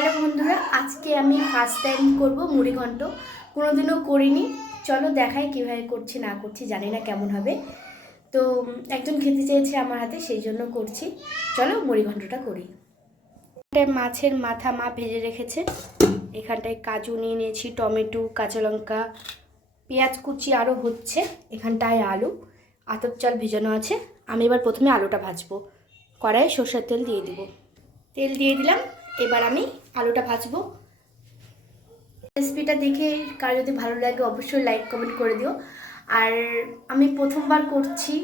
Hello বন্ধুরা, আজকে আমি ফার্স্ট টাইম করব মুড়ি ঘন্ট। কোনোদিনও করিনি। চলো দেখাই কীভাবে করছি, না করছি, জানি না কেমন হবে। তো, একজন খেতে চেয়েছে আমার হাতে, সেই জন্য করছি। চলো মুড়ি ঘন্টটা করি। মাছের মাথা মা ভেজে রেখেছে। এখানটায় কাজু নিয়ে নিয়েছি, টমেটো, কাঁচা লঙ্কা, পেঁয়াজ কুচি আরও হচ্ছে। এখানটায় আলু, আতপ চাল ভেজানো আছে। আমি এবার প্রথমে আলুটা ভাজবো। কড়াইয়ে সর্ষের তেল দিয়ে দিব। তেল দিয়ে দিলাম। এবার আমি আলুটা ভাজবো। রেসিপিটা দেখে কার যদি ভালো লাগে অবশ্যই লাইক কমেন্ট করে দিও। আর আমি প্রথমবার করছি,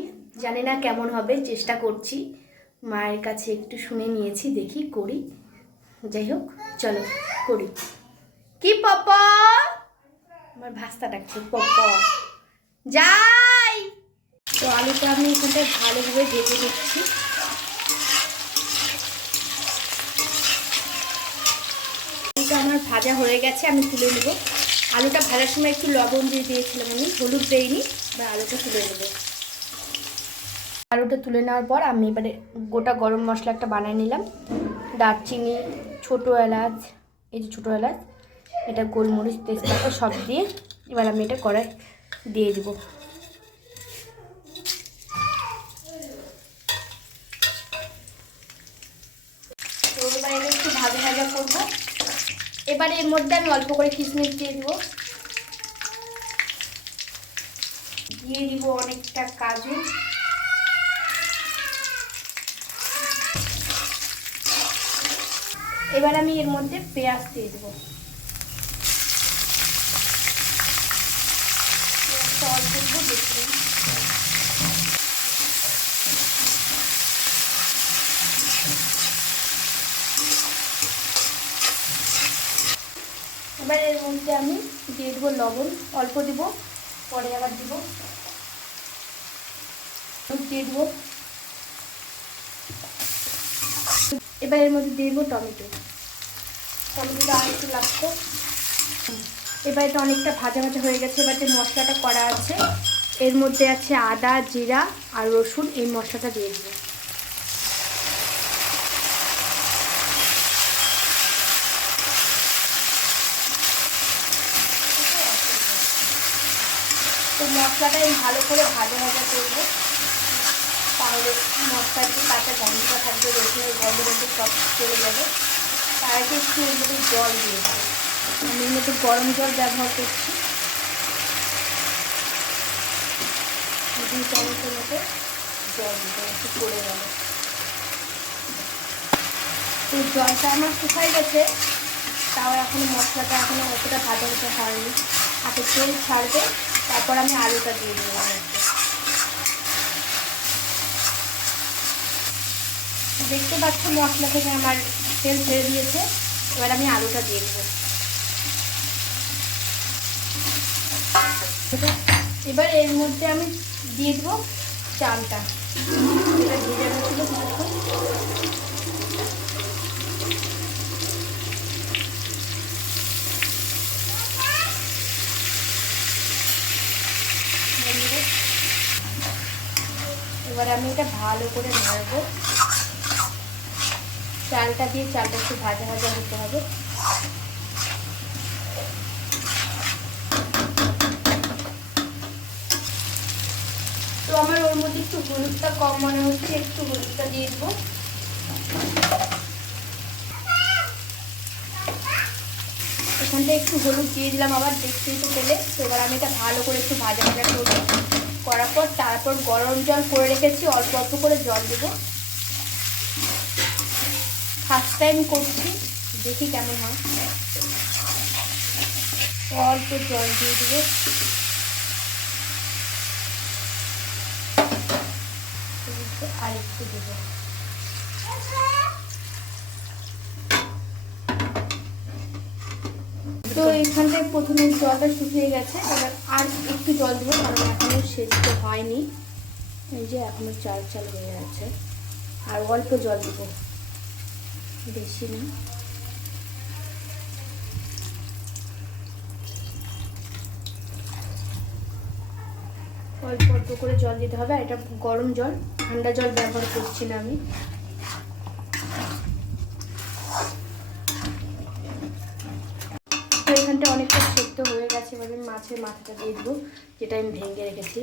জানি না কেমন হবে, চেষ্টা করছি। মায়ের কাছে একটু শুনে নিয়েছি, দেখি করি। যাই হোক, চলো করি। কি পাপা আমার ভাস্তা ডাকছে পপ যাই! তো আলুটা আমি এখানটায় ভালোভাবে ভেজে নিচ্ছি আলুটা আমার ভাজা হয়ে গেছে, আমি তুলে নেব। আলুটা ভাজার সময় একটু লবণ দিয়ে দিয়েছিলাম আমি, হলুদ দেইনি বা আলুটা তুলে নেব। আলুটা তুলে নেওয়ার পর আমি এবারে গোটা গরম মশলা একটা বানিয়ে নিলাম। দারচিনি, ছোটো এলাচ, এই যে ছোটো এলাচ, এটা গোলমরিচ, তেজপাতা সব দিয়ে এবার আমি এটা কড়াই দিয়ে দিব। একটু ভাজা ভাজা করব। এবার এর মধ্যে আমি অল্প করে কিশমিশ দিয়ে দিব। দিয়ে দিব অনেকটা কাজু। এবার আমি এর মধ্যে পেঁয়াজ দিয়ে দেবো। পেঁয়াজটা অল্প এবার এর মধ্যে আমি দিয়ে দেবো লবণ, অল্প দিব, পরে আবার দিব। দিয়ে দেবো। এবার এর মধ্যে দিয়ে দেবো টমেটো। টমেটোটা আর একটু লাগতো এবার এটা অনেকটা ভাজা ভাজা হয়ে গেছে। এবার যে মশলাটা করা আছে, এর মধ্যে আছে আদা, জিরা আর রসুন, এই মশলাটা দিয়ে দেবো। মশলাটা আমি ভালো করে ভাজা ভাজা করব। তাহলে মশলার যে কাঁচা গন্ধটা থাকবে রসুনের গন্ধ গন্ধ সব চলে যাবে। তার আগে একটু এর মধ্যে জল দিয়ে আমি এর মধ্যে গরম জল ব্যবহার করছি। দুই চামচের মতো জল দিতে একটু পড়ে গেল। তো জলটা আমার শুকাই গেছে, তাও এখন মশলাটা এখনও অতটা ভাজা ভাজা হয়নি। হাতে তেল ছাড়বে। তারপর আমি আলুটা দিয়ে দেবো এর দেখতে পাচ্ছ মশলা থেকে আমার তেল ছেড়ে দিয়েছে, এবার আমি আলুটা দিয়ে দেবো। এবার এর মধ্যে আমি দিয়ে দেবো চালটা। এটা ভেজে বন্ধুরা, এবার আমি এটা ভালো করে নাড়বো চালটা দিয়ে চালটা একটু ভাজা ভাজা হতে হবে। তো আমার ওর মধ্যে একটু হলুদটা কম মনে হচ্ছে একটু হলুদটা দিয়ে দেবো। এখানটা একটু হলুদ দিয়ে দিলাম আবার দেখতে তো পেলে। তো এবার আমি এটা ভালো করে একটু ভাজা ভাজা করব। করার পর তারপর গরম জল করে রেখেছি, অল্প অল্প করে জল দেবো। ফার্স্ট টাইম করছি, দেখি কেমন হয়। অল্প জল দিয়ে দেবো। আর একটু দেবো। তো এখানটায় প্রথমে জলটা শুকিয়ে গেছে, এবার আর একটু জল দেবো, কারণ এখনও সেদ্ধ হয়নি। এই যে এখনও চাল চাল হয়ে আছে। আর অল্প জল দেবো। বেশি না। অল্প অল্প করে জল দিতে হবে এটা গরম জল। ঠান্ডা জল ব্যবহার করছি না আমি। এখানটা অনেকটা সেদ্ধ হয়ে গেছে, এবার আমি মাছের মাথাটা দিয়ে দেবো, যেটা আমি ভেঙে রেখেছি।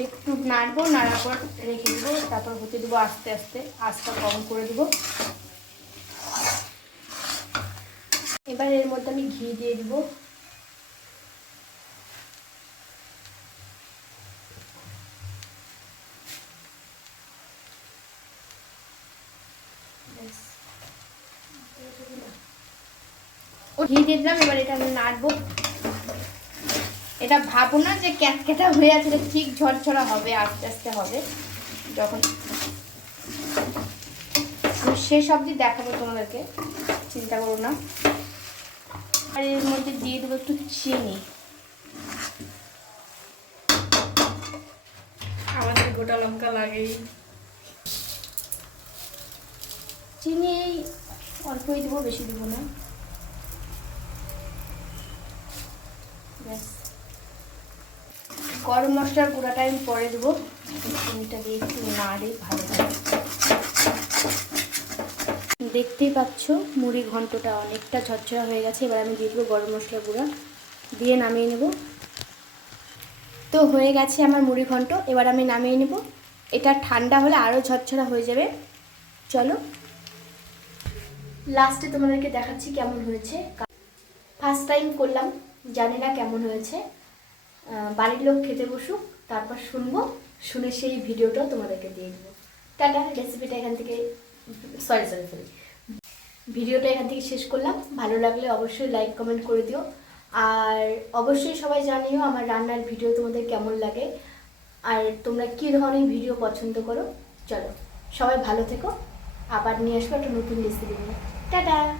একটু নাড়বো, নাড়ার পর রেখে দেবো, তারপর হতে দেবো আস্তে আস্তে আস্তে কম করে দেবো। এবার এর মধ্যে আমি ঘি দিয়ে দিব। ঘি দিয়ে দিলাম, এবার এটা আমি নাড়বো। এটা ভাবো না যে ক্যাটকেটা হয়ে আছে ঠিক ঝরঝরা হবে, আস্তে আস্তে হবে। যখন আমি শেষ অবধি দেখাবো তোমাদেরকে, চিন্তা করো না। আর এর মধ্যে দিয়ে দেবো একটু চিনি। আমাদের গোটা লঙ্কা লাগেই। চিনি এই অল্পই দেবো, বেশি দেবো না। ব্যাস। গরম মশলার গুঁড়াটা আমি পরে দেবো। চিনিটা দিয়ে একটু নাড়ে ভালো দেখতেই পাচ্ছ, মুড়ি ঘন্টটা অনেকটা ঝরঝরা হয়ে গেছে। এবার আমি দিয়ে দেবো গরম মশলা গুঁড়া। দিয়ে নামিয়ে নেব। তো হয়ে গেছে আমার মুড়ি ঘন্ট। এবার আমি নামিয়ে নেব। এটা ঠান্ডা হলে আরও ঝরঝরা হয়ে যাবে। চলো। লাস্টে তোমাদেরকে দেখাচ্ছি কেমন হয়েছে। ফার্স্ট টাইম করলাম, জানি না কেমন হয়েছে। বাড়ির লোক খেতে বসুক, তারপর শুনব, শুনে সেই ভিডিওটাও তোমাদেরকে দিয়ে দেবো। টাটা রেসিপিটা এখান থেকে সরি সরি সরি ভিডিওটা এখান থেকে শেষ করলাম। ভালো লাগলে অবশ্যই লাইক কমেন্ট করে দিও। আর অবশ্যই সবাই জানিও আমার রান্নার ভিডিও তোমাদের কেমন লাগে। আর তোমরা কী ধরনের ভিডিও পছন্দ করো? চলো, সবাই ভালো থেকো। আবার নিয়ে আসব একটা নতুন রেসিপি নিয়ে। টাটা